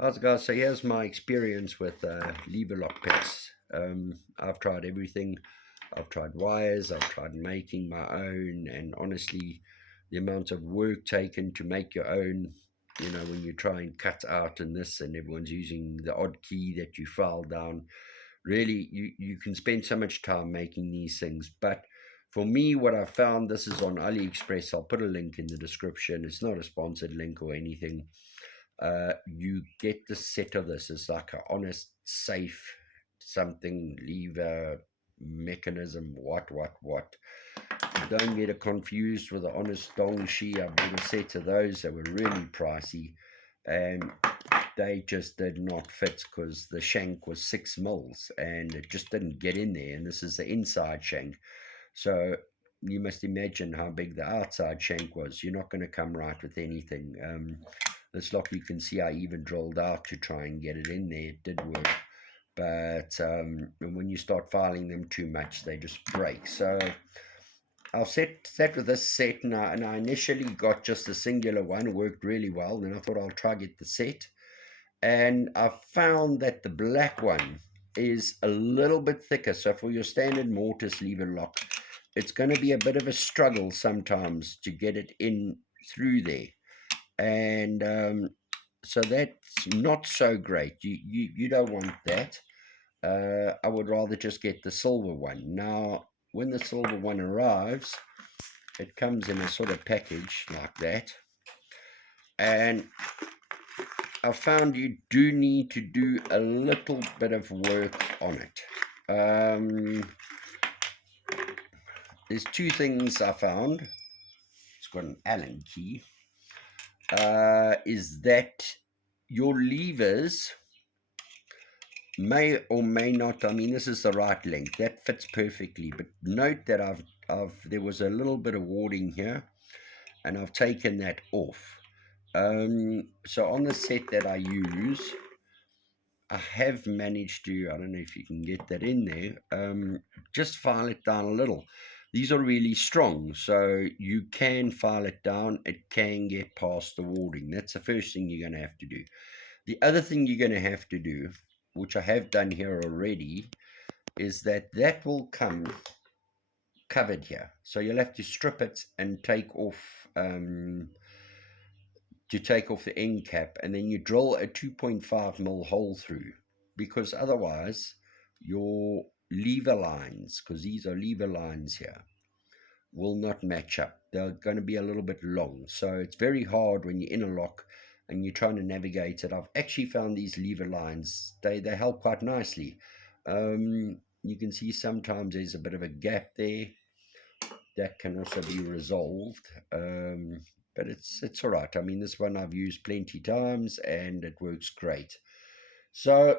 How's it guys? So here's my experience with lever lock picks. I've tried everything. I've tried wires, I've tried making my own, and honestly, the amount of work taken to make your own, when you try and cut out and this, and everyone's using the odd key that you file down, really, you can spend so much time making these things. But for me, what I found, this is on AliExpress. I'll put a link in the description. It's not a sponsored link or anything. You get the set of this as like a honest, safe something lever mechanism. What? Don't get it confused with the honest dong shi. I bought a set of those. They were really pricey, and they just did not fit because the shank was 6 mils and it just didn't get in there. And this is the inside shank, so you must imagine how big the outside shank was. You're not going to come right with anything. This lock, you can see I even drilled out to try and get it in there. It did work. But when you start filing them too much, they just break. So I'll set with this set, and I initially got just a singular one. It worked really well. Then I thought I'll try get the set. And I found that the black one is a little bit thicker. So for your standard mortise lever lock, it's going to be a bit of a struggle sometimes to get it in through there. And so that's not so great. You don't want that. I would rather just get the silver one. Now, when the silver one arrives, it comes in a sort of package like that. And I found you do need to do a little bit of work on it. There's two things I found. It's got an Allen key. Is that your levers may or may not, I mean, this is the right length. That fits perfectly. But note that there was a little bit of warding here, and I've taken that off. So on the set that I use, I have managed to, I don't know if you can get that in there, just file it down a little. These are really strong, so you can file it down. It can get past the warding. That's the first thing you're going to have to do. The other thing you're going to have to do, which I have done here already, is that will come covered here. So you'll have to strip it and take off the end cap, and then you drill a 2.5 mil hole through, because otherwise your lever lines, because these are lever lines here, will not match up. They're going to be a little bit long. So it's very hard when you're in a lock and you're trying to navigate it. I've actually found these lever lines, they help quite nicely. You can see sometimes there's a bit of a gap there. That can also be resolved. But it's all right. I mean, this one I've used plenty times and it works great. So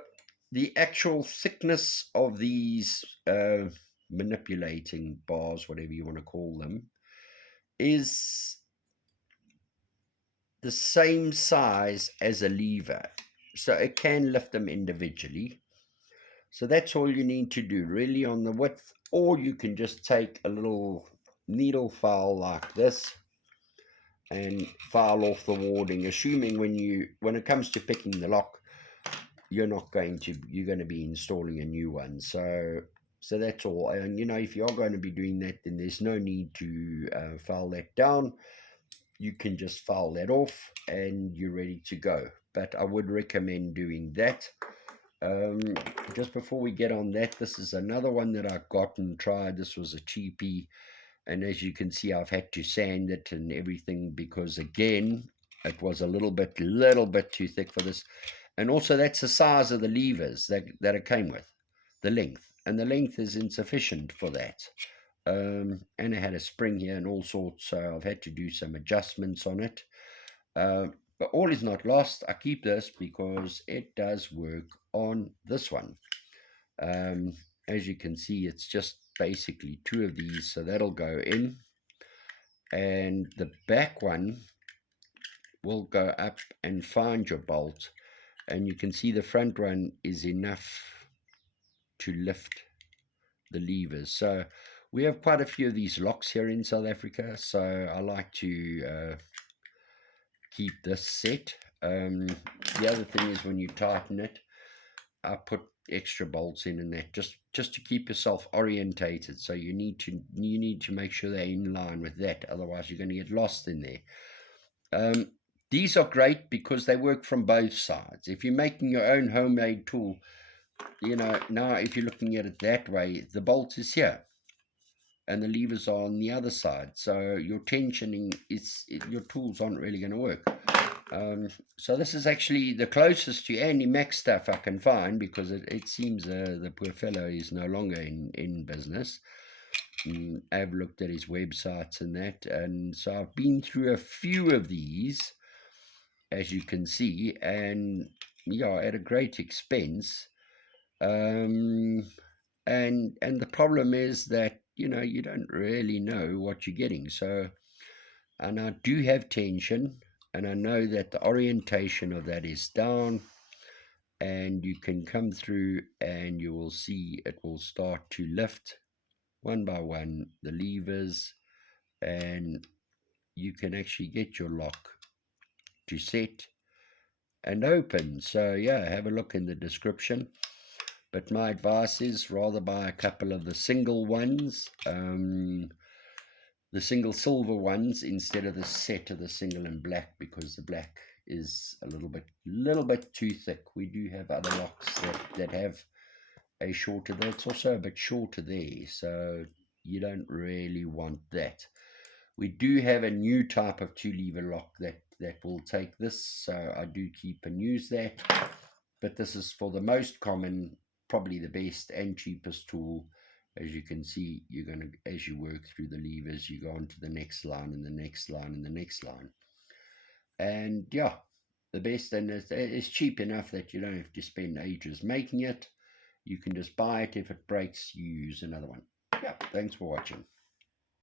the actual thickness of these manipulating bars, whatever you want to call them, is the same size as a lever. So it can lift them individually. So that's all you need to do really on the width, or you can just take a little needle file like this and file off the warding, assuming when it comes to picking the lock, you're going to be installing a new one. So that's all. And if you're going to be doing that, then there's no need to file that down. You can just file that off and you're ready to go. But I would recommend doing that. Just before we get on that, this is another one that I got and tried. This was a cheapie, and as you can see, I've had to sand it and everything because, again, it was a little bit too thick for this. And also, that's the size of the levers that it came with, the length, and the length is insufficient for that. And it had a spring here and all sorts, so I've had to do some adjustments on it. But all is not lost. I keep this because it does work on this one. As you can see, it's just basically two of these, so that'll go in, and the back one will go up and find your bolt, and you can see the front one is enough to lift the levers. So we have quite a few of these locks here in South Africa, so I like to keep this set. Um, the other thing is when you tighten it, I put extra bolts in and that just to keep yourself orientated. So you need to make sure they're in line with that. Otherwise, you're going to get lost in there. Um, these are great because they work from both sides. If you're making your own homemade tool, now if you're looking at it that way, the bolt is here and the levers are on the other side. So your tensioning your tools aren't really going to work. So this is actually the closest to Andy Mac stuff I can find, because it seems the poor fellow is no longer in business. I've looked at his websites and that, and so I've been through a few of these, as you can see, and at a great expense. And the problem is that you don't really know what you're getting. So, and I do have tension, and I know that the orientation of that is down, and you can come through and you will see it will start to lift one by one the levers, and you can actually get your lock to set and open. So yeah, have a look in the description. But my advice is rather buy a couple of the single ones, the single silver ones, instead of the set of the single in black, because the black is a little bit too thick. We do have other locks that have a shorter there. It's also a bit shorter there, so you don't really want that. We do have a new type of 2-lever lock that will take this, so I do keep and use that. But this is for the most common, probably the best and cheapest tool. As you can see, you're going to, as you work through the levers, you go on to the next line and the next line and the next line. And yeah, the best, and it's cheap enough that you don't have to spend ages making it. You can just buy it. If it breaks, you use another one. Yeah, thanks for watching.